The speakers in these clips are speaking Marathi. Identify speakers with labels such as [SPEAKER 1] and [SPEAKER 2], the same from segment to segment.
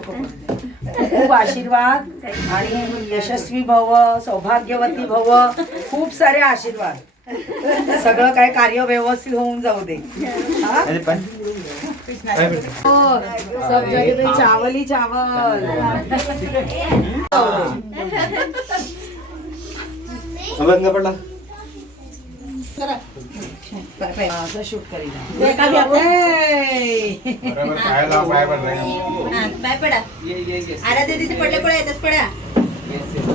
[SPEAKER 1] खूप आशीर्वाद आणि यशस्वी भव सौभाग्यवती भव खूप सारे आशीर्वाद सगळं काय कार्य व्यवस्थित होऊन जाऊ दे हा? चावल ही चावल
[SPEAKER 2] अभंग पडला
[SPEAKER 1] शूट
[SPEAKER 3] पडा. आरा दीदीचे पडले पडा येतच पडा.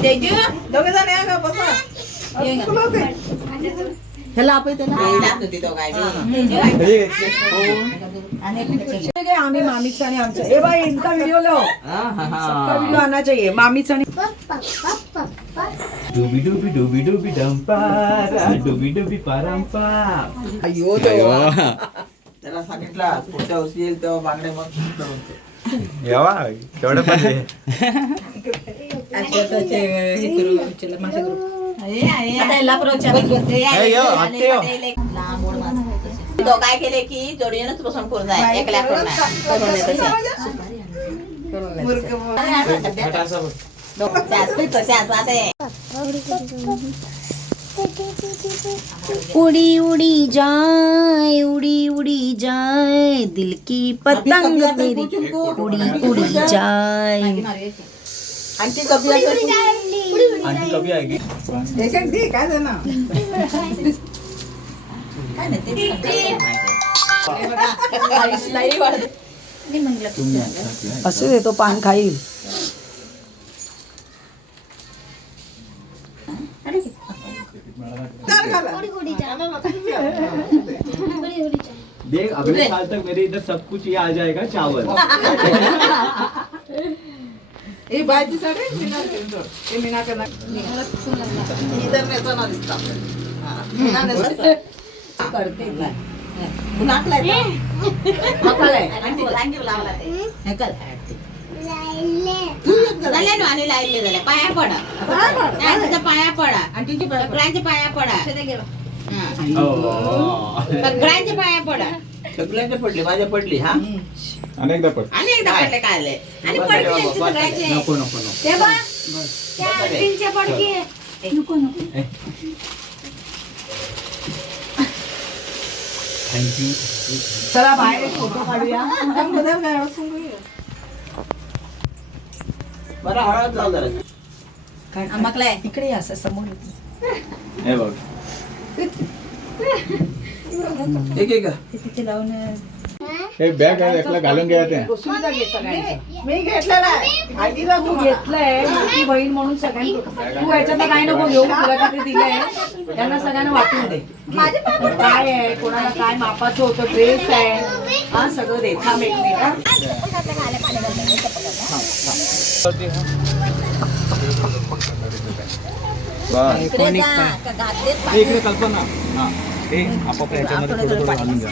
[SPEAKER 3] तेजू?
[SPEAKER 1] दोघे जण या का बसा ह्याला आपण आम्ही मामीचा आणि आमचा. ए भाई इनका वीडियो लो. सबका वीडियो आना चाहिए मामीचा आणि
[SPEAKER 2] डुबी डुबी डुबी डुबी डंपारा डुबी डुबी पारंपा
[SPEAKER 1] अयो.
[SPEAKER 4] त्याला सांगितला पुढच्या वर्षी येईल तेव्हा बांगडे मग
[SPEAKER 2] यावा केवढं पाहिजे
[SPEAKER 3] तो काय केले की जोडीनच बसून जाय एकल्या.
[SPEAKER 5] उड़ी उड़ी जाए उड़ी उड़ी जाए दिल की पतंग तेरी. उड़ी उड़ी जाए
[SPEAKER 4] आणखी कधी
[SPEAKER 2] आणखी कमी आहे की
[SPEAKER 1] एक एक दे काय ना
[SPEAKER 3] काय नाही, ते लाई वाढते.
[SPEAKER 1] असू दे तो पान खाईल.
[SPEAKER 2] देख अगले साल तक मेरे इधर सब कुछ ये आ जाएगा चावल।
[SPEAKER 3] हे कर. झाले ना आणि लायले झाले पाया पडा पाया पडा सगळ्यांच्या पाया पडा हा. सगळ्यांच्या पाया पडा
[SPEAKER 4] सगळ्यांचे पडली माझ्या पडली हा
[SPEAKER 2] अनेकदा पड
[SPEAKER 3] आणि एकदा पडले काय आले. आणि पडले सगळ्यांचे.
[SPEAKER 2] नको नको नको.
[SPEAKER 3] ते बघ. त्या पडकी.
[SPEAKER 2] थँक्यू
[SPEAKER 1] चला बाहेर एक फोटो काढूया.
[SPEAKER 4] बरं हळद लाव जरा.
[SPEAKER 3] आम्हाला
[SPEAKER 1] इकडे या असं समोर.
[SPEAKER 2] हे बघ.
[SPEAKER 4] एक एक.
[SPEAKER 2] हे बॅग आहे एकला घालून घ्या ते.
[SPEAKER 1] सुविधा घे सगळ्यांचं. मी घेतलेला आहे. आधीला तू घेतलंय मोठी बहीण म्हणून सगळ्यांना तू याच्यात काय नको घेऊ तुला तिथे दिलंय. त्यांना सगळ्यांना वाटून दे. काय आहे कोणाला काय मापाचं होतं ड्रेस आहे. हा सगळं दे. थांब एक मिनिट हा.
[SPEAKER 3] इकडे
[SPEAKER 2] हे कल्पना. हा. हे आपापल्या ह्याच्यामध्ये थोडं थोडं घालून घ्या.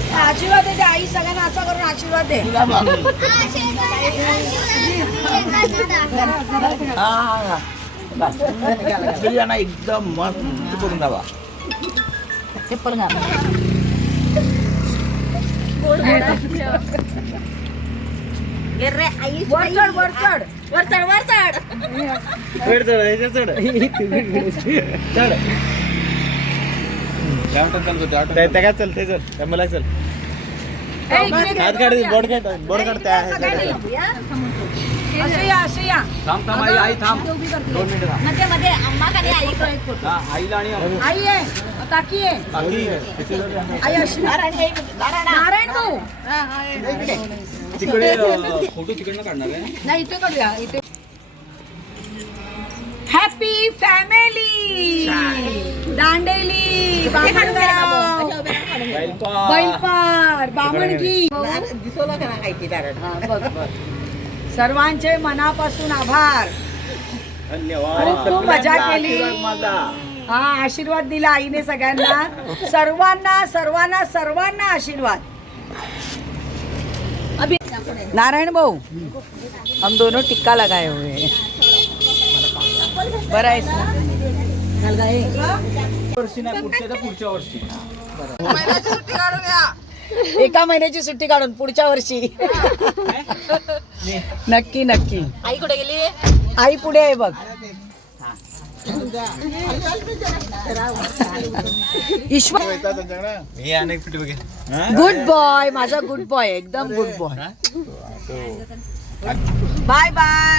[SPEAKER 1] आशीर्वाद दे आई सगळ्यांना असा करून आशीर्वाद दे.
[SPEAKER 4] बिर्याणी एकदम मस्त करून
[SPEAKER 1] वर चढ वर चढ
[SPEAKER 3] वर चढ वर चढ
[SPEAKER 2] चढ चढ. ह्याच्या चढ. चढ त्या वाटत चालतो त्या वाटत त्या काय चल ते चल. त्या मला चल. हात काढ बोर्ड काढ बोर्ड काढ थांब थांब आई आई थांब. दोन मिनिटं थांब.
[SPEAKER 3] मध्ये मध्ये अम्मा आणि आई
[SPEAKER 2] हा आईला आणि
[SPEAKER 1] आई आहे काकी आहे.
[SPEAKER 2] काकी. आहे?
[SPEAKER 1] आई अशी नारायण भाऊ.
[SPEAKER 2] तिकडे फोटो तिकडनं काढणार आहे.
[SPEAKER 1] नाही इथे करूया इथे. हॅपी फॅमिली दांडेली बैलपार बामणगी सर्वांचे मनापासून आभार. खूप खूप मजा केली. हा आशीर्वाद दिला आईने सगळ्यांना. सर्वांना सर्वांना सर्वांना आशीर्वाद. नारायण भाऊ हम दोनों टिक्का लगाए हुए हैं. बरं आहेस ना?
[SPEAKER 2] वर्षी नाही पुढच्या तर पुढच्या वर्षी.
[SPEAKER 1] एका महिन्याची सुट्टी काढून पुढच्या वर्षी. नक्की नक्की.
[SPEAKER 3] आई कुठे गेली?
[SPEAKER 1] आई पुढे आहे बघ. ईश्वर
[SPEAKER 2] हे अनेक पिठी बघे.
[SPEAKER 1] गुड बॉय माझा गुड बॉय एकदम गुड बॉय बाय बाय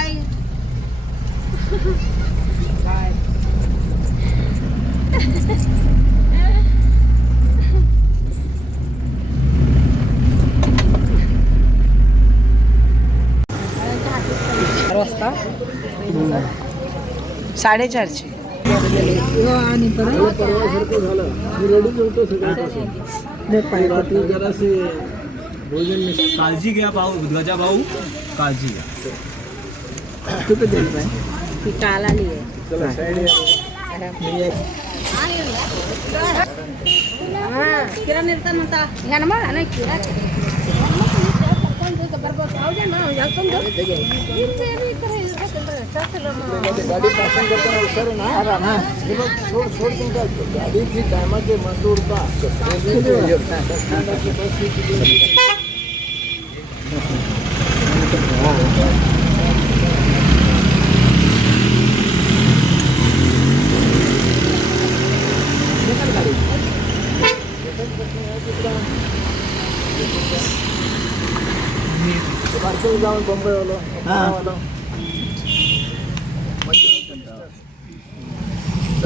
[SPEAKER 1] वाजता? साडेचारशे
[SPEAKER 2] काळजी घ्या भाऊ गजा भाऊ काळजी घ्या.
[SPEAKER 6] ती काल आली आहे.
[SPEAKER 3] ಕಿರಣ್ ಇರ್ತಾನ ಅಂತ
[SPEAKER 6] ಹೆಣ್ಣು ಮಾಡ
[SPEAKER 7] टायमाचे मंजूर का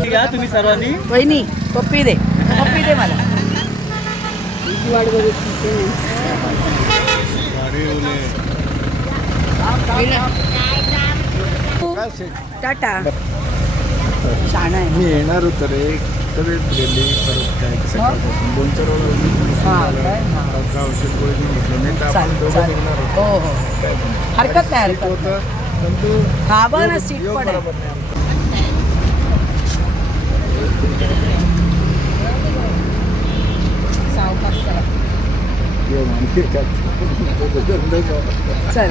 [SPEAKER 2] घ्या तुम्ही सर्वांनी
[SPEAKER 1] वहिनी पप्पी दे पप्पी दे मला टाटा छान आहे
[SPEAKER 8] मी येणार होतो रे तर गेली परत काय सकाळपासून दोन चार वेळा
[SPEAKER 1] हा? हा.
[SPEAKER 8] औषध गोळी घेतलं. नाही तर आपण दोघं निघणार होतो.
[SPEAKER 1] हो हो हरकत नाही हरकत
[SPEAKER 8] होतं पण तू
[SPEAKER 1] हा बघ ना सीट
[SPEAKER 8] योग
[SPEAKER 1] पण आहे.
[SPEAKER 8] बरोबर नाही आमचा. योग आणखी काय?
[SPEAKER 1] चल.